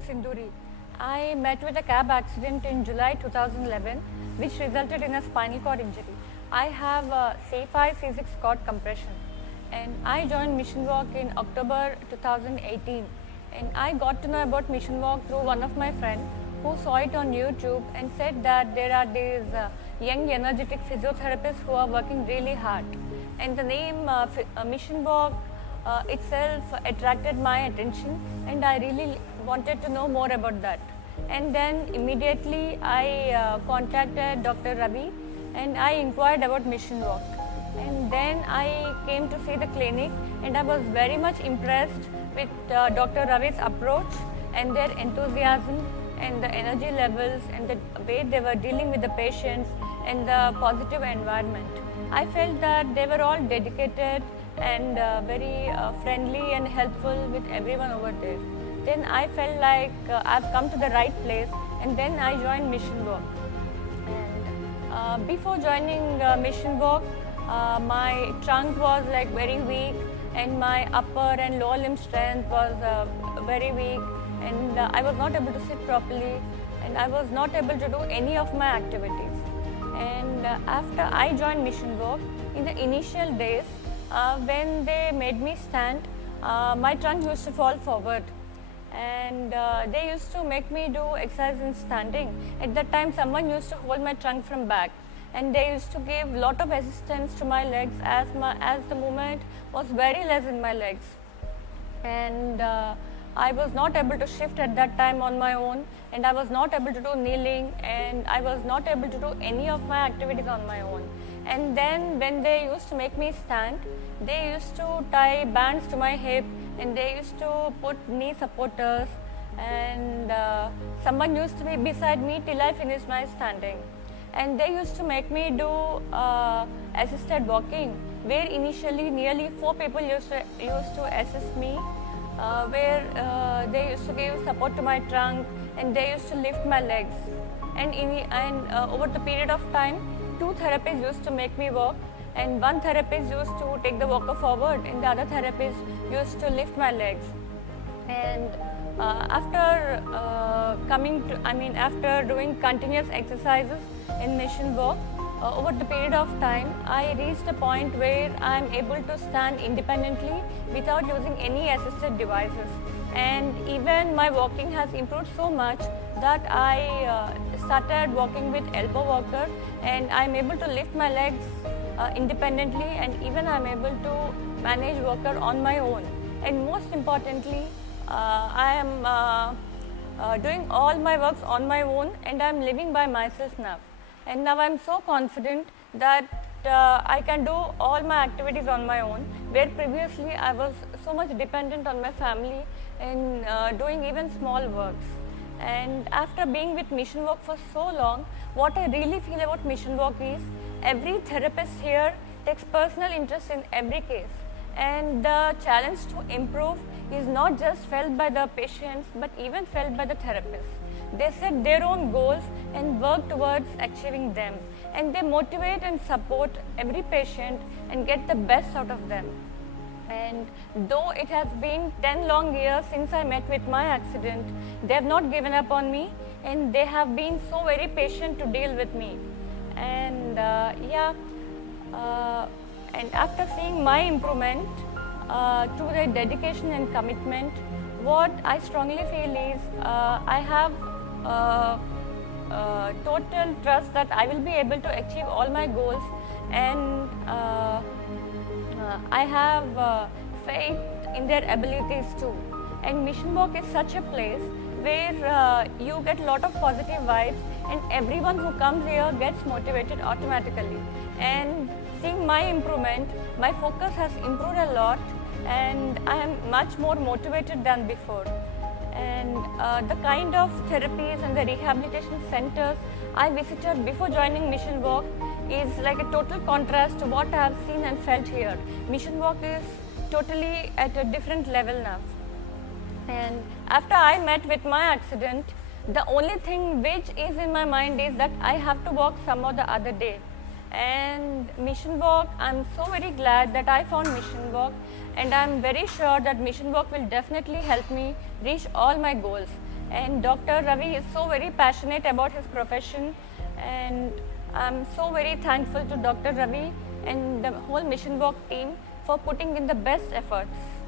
from Sinduri. I met with a cab accident in July 2011, which resulted in a spinal cord injury. I have a C5, C6 cord compression, and I joined Mission Walk in October 2018. And I got to know about Mission Walk through one of my friends who saw it on YouTube and said that there are these young, energetic physiotherapists who are working really hard. And the name Mission Walk itself attracted my attention, and I really wanted to know more about that. And then immediately I contacted Dr. Ravi and I inquired about Mission Walk. And then I came to see the clinic, and I was very much impressed with Dr. Ravi's approach and their enthusiasm and the energy levels and the way they were dealing with the patients and the positive environment. I felt that they were all dedicated and very friendly and helpful with everyone over there. Then I felt like I've come to the right place, and then I joined Mission Walk. And before joining Mission Walk, my trunk was like very weak, and my upper and lower limb strength was very weak, and I was not able to sit properly, and I was not able to do any of my activities. And after I joined Mission Walk, in the initial days, when they made me stand, my trunk used to fall forward, and they used to make me do exercise in standing. At that time, someone used to hold my trunk from back, and they used to give lot of assistance to my legs as the movement was very less in my legs. And I was not able to shift at that time on my own, and I was not able to do kneeling, and I was not able to do any of my activities on my own. And then when they used to make me stand, they used to tie bands to my hip, and they used to put knee supporters, and someone used to be beside me till I finished my standing. And they used to make me do assisted walking, where initially nearly 4 people used to assist me, where they used to give support to my trunk, and they used to lift my legs. And over the period of time, 2 therapists used to make me walk, and 1 therapist used to take the walker forward, and the other therapist used to lift my legs. And after after doing continuous exercises in Mission Walk, over the period of time, I reached a point where I am able to stand independently without using any assisted devices. And even my walking has improved so much that I started walking with elbow walker, and I am able to lift my legs independently, and even I am able to manage walker on my own. And most importantly, I am doing all my works on my own, and I am living by myself now. And now I am so confident that I can do all my activities on my own, where previously I was so much dependent on my family in doing even small works. And after being with Mission Walk for so long, what I really feel about Mission Walk is every therapist here takes personal interest in every case. And the challenge to improve is not just felt by the patients, but even felt by the therapists. They set their own goals and work towards achieving them, and they motivate and support every patient and get the best out of them. And though it has been 10 long years since I met with my accident, they have not given up on me, and they have been so very patient to deal with me. And and after seeing my improvement through their dedication and commitment, what I strongly feel is I have total trust that I will be able to achieve all my goals, and I have faith in their abilities too. And Mission Walk is such a place where you get a lot of positive vibes, and everyone who comes here gets motivated automatically. And seeing my improvement, my focus has improved a lot, and I am much more motivated than before. And the kind of therapies and the rehabilitation centers I visited before joining Mission Walk is like a total contrast to what I have seen and felt here. Mission Walk is totally at a different level now. And after I met with my accident, the only thing which is in my mind is that I have to walk some or the other day. And Mission Walk, I'm so very glad that I found Mission Walk, and I'm very sure that Mission Walk will definitely help me reach all my goals. And Dr. Ravi is so very passionate about his profession, and I'm so very thankful to Dr. Ravi and the whole Mission Walk team for putting in the best efforts.